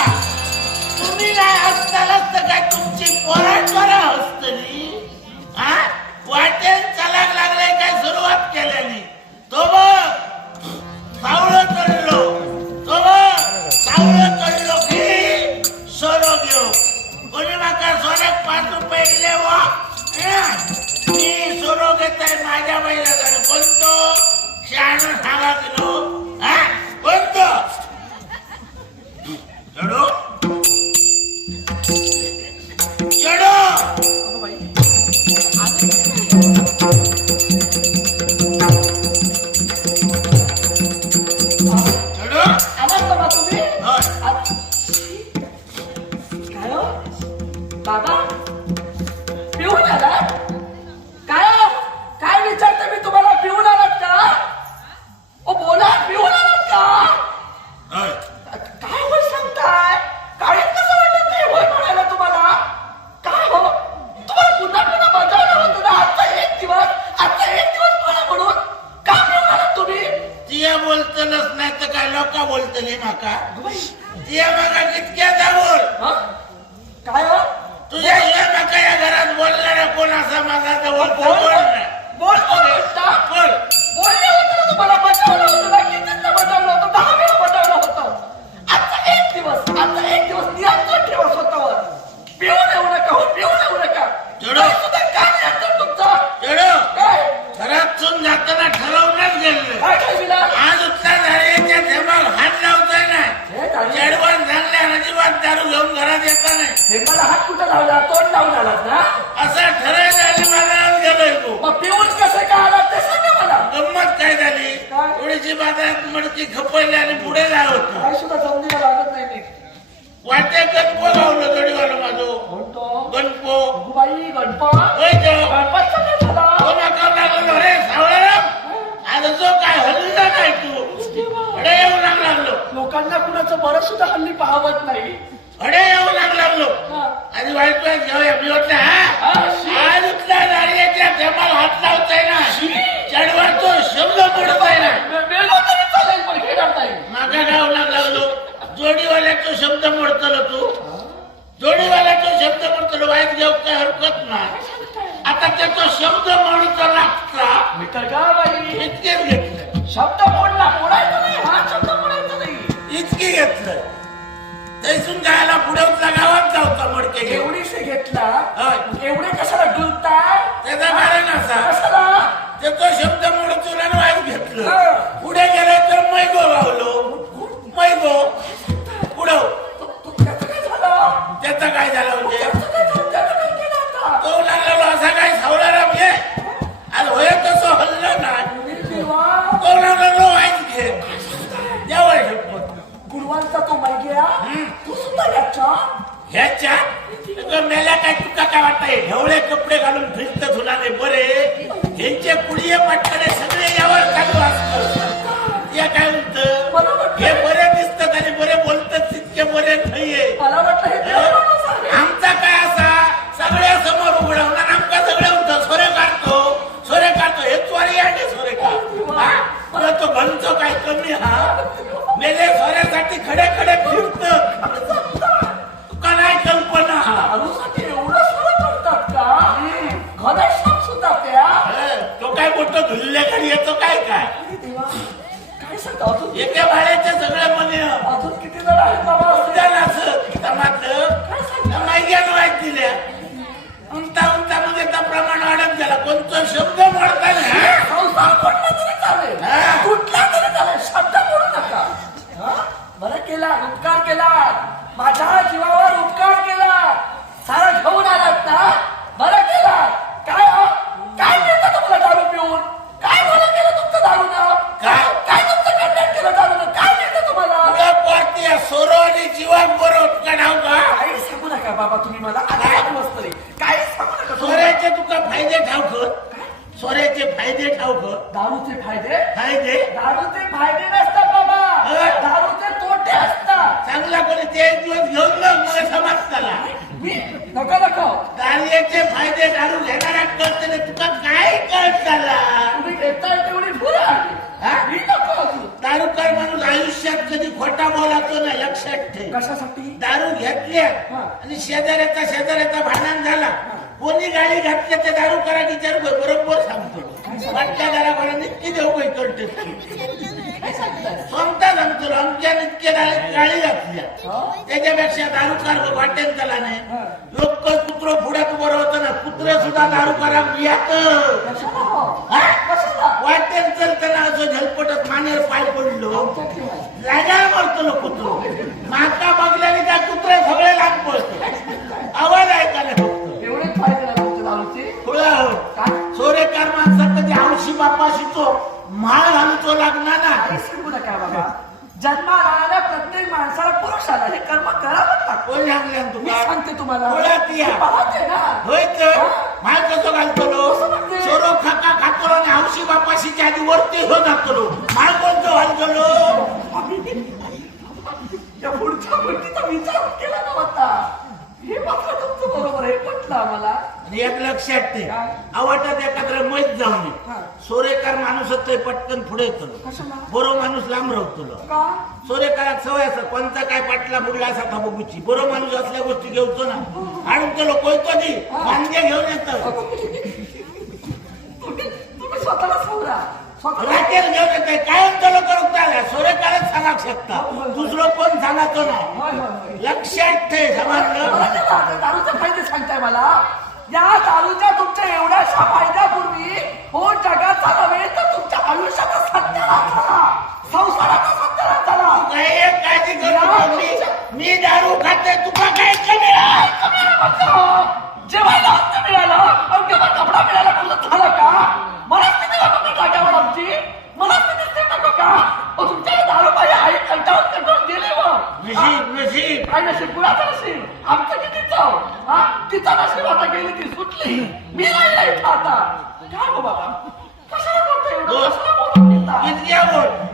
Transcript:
तुम्ही नाही हसतानाच तर काय तुमची पोराटोरा हसतली Hallelujah. लोक बोलतली माका. तिया माका कितक्या जा बोल? काय हो? तुझ्या शिवाय माका या घरात बोलणारा कोण असा माझा जवळ बोल बोल. बोल. बोल. थोडीशी बाजारात मडकी खपवली आणि पुढे काय सुद्धा जमनीला लागत नाही नीट. वाटे गणपो लावलं जोडीवालं माझो. म्हणतो गणपो. बाई गणपत होय तो. गणपत काय झाला. तो माका लागलो रे सावळाराम आज जो काय हल्ला नाही तू. अडे येऊ लाग लागलो. लोकांना कुणाचं बरं सुद्धा हल्ली पाहवत नाही. अडे येऊ लाग लागलो. हा. आणि वाईट वाईट घेऊया मी हा. आज हात लावताय ना. चढवायचो शब्द पडताय ना. इतकी घेतलं. तैसून जायला पुढे उठला गावात जाऊचा मडके घेऊन. एवढीशे घेतला. एवढे कशाला डुलताय? त्याचा कारण असा. कशाला? त्याचा शब्द मोडतो आणि वाईट घेतलं. पुढे गेले तर मैगो लावलो मैगो पुढं. तू- तू- त्याचं काय झालं? त्याचा काय झालं म्हणजे? त्याचं काय झालं? त्यानं काय केलं आता? तो लागलो असा काय घे आणि होय तसं हल्लं देवा, तो लागलो वाईट घे गुरुवांचा तो मैग्या तू सुद्धा याच्या? ह्याच्या अगं मेल्या काय तुका काय वाटतंय? ढवळे कपडे घालून फिरत धुनाने बरे? ह्यांचे कुडिये पटकने सगळे यावर चालू असत. या काय मला म्हणत वाटलं- हे बरे दिसतात आणि बरे बोलतात तितके बरे नाहीये. मला वाटलं हे देव माणूस आहे. आमचा काय असा? सगळ्या समोर उघडवणार आमका सगळे म्हणतो सोरे काढतो. सोरे काढतो. हे चोरी आहे सोरे का हा? मला तो घंचो काय कमी हा? अजून एका भाड्याचे सगळे म्हणे अजून किती जण आहेत बाबा? माहिती दिल्या? उंचा मध्ये त्या प्रमाण वाढत गेला. कोणता शब्द मोडता नाही. कुठला तरी चालेल. शब्द बोलू नका? बरं केला उपकार केला. माझ्या जीवावर उपकार केला सारा घेऊन आलात ना बरं केला काय हो? काय मिळतं तुम्हाला दारू पिऊन काय बरं केलं तुमचं दारू काय? काय तुमचं कंटेंट केलं दारू काय मिळतं तुम्हाला तुला पार्टी आहे, सोरो आणि जीवाक बरोबर का नाव का काही सांगू नका बाबा तुम्ही मला आता दिवस तरी काही सांगू नका तुम्ही. सोऱ्याचे तुका फायदे ठाऊक सोऱ्याचे फायदे ठाऊक दारू दारूचे फायदे काय ते दारूचे फायदे नसतात बाबा अ? दारूचे तोटे असतात चांगला कोणी ते एक दिवस घेऊन मग मला समज त्याला मी नको नको दारूचे फायदे दारू घेणारा कळत नाही तुका काय कळत त्याला तुम्ही घेताय तेवढी फुलं आली हा? मी नको अजून. दारूकार माणूस आयुष्यात कधी खोटा बोलातो ना लक्षात ठेव. कशासाठी? दारू घेतल्या हा. आणि शेजाऱ्याचा शेजाऱ्याचा भांडण झाला. कोणी गाडी घातल्या ते दारू करा विचार बरोबर सांगतो. वाटल्या घराकडे नक्की देऊ काही करते स्वतः सांगतो आमच्या इतके गाडी घातल्या. हो? त्याच्यापेक्षा दारू कार वाटेल त्याला नाही. हा. लोक कुत्र पुढ्यात बरं होतं ना कुत्र सुद्धा दारू करा यात कशाला? हो? कशाला? वाटेल तर त्याला असं झलपटत मानेर पाय पडलो. जन्माला आलेल्या प्रत्येक माणसाला पुरुषाला हे कर्म करावंच लागतं. कोण मी तुका सांगते तुम्हाला. मुळात या. पाहते ना. होय तर कसं घालतो कसं म्हणते? सोरो खाका आणि हौशी बापाशीच्या आधी वरती हो जातो माळ कोणतो घालतो या पुढच्या गोष्टीचा विचार केला आम्हाला? आणि एक लक्षात काय? आवडतात एखाद्या मैत जाऊ हा. नये सोरेकार माणूसच ते पटकन पुढे येतो. कशाला? बरो माणूस लांब राहतो का? सोरेकारात सवय असं कोणता काय पाटला बुडला असा का बघूची बरो माणूस असल्या गोष्टी घेऊचो ना. आणि तो लोक कधी वांगे घेऊन येतं. तुम्ही तुम्ही स्वतःला सावरा. घेऊन येते कायम तो लोक रुकता सोरेकारच सांगा शकता. दुसरं कोण सांगायचो ना होय होय होय लक्षात ठेव समजलं दारूचे फायदे सांगताय मला. या दारूच्या तुमच्या एवढ्याशा फायद्यापूर्वी हो जगाचा नव्हे तर तुमच्या आयुष्याचा सत्यानाश झाला. संसाराचा सत्यानाश झाला. काळजी करू मी दारू खाते तुका काय कमी. जेवायला मिळालं कपडा मिळाला म्हणलं झालं का मला स्थिती लागत जाग्यावर आमची मला स्थिती नको का अहो, तुमच्या दारू पाहिजे आई कंटाळून कंटाळून गेले मग नशीब नशीब. काय नशीब कुणाचं नशीब? आमचं कितीचं हा? तिचं नशीब आता गेली ती सुटली. मी नाही इथं आता. काय हो बाबा? कशाला करतो एवढं. कशाला बोलून घेता? इतक्या बोल.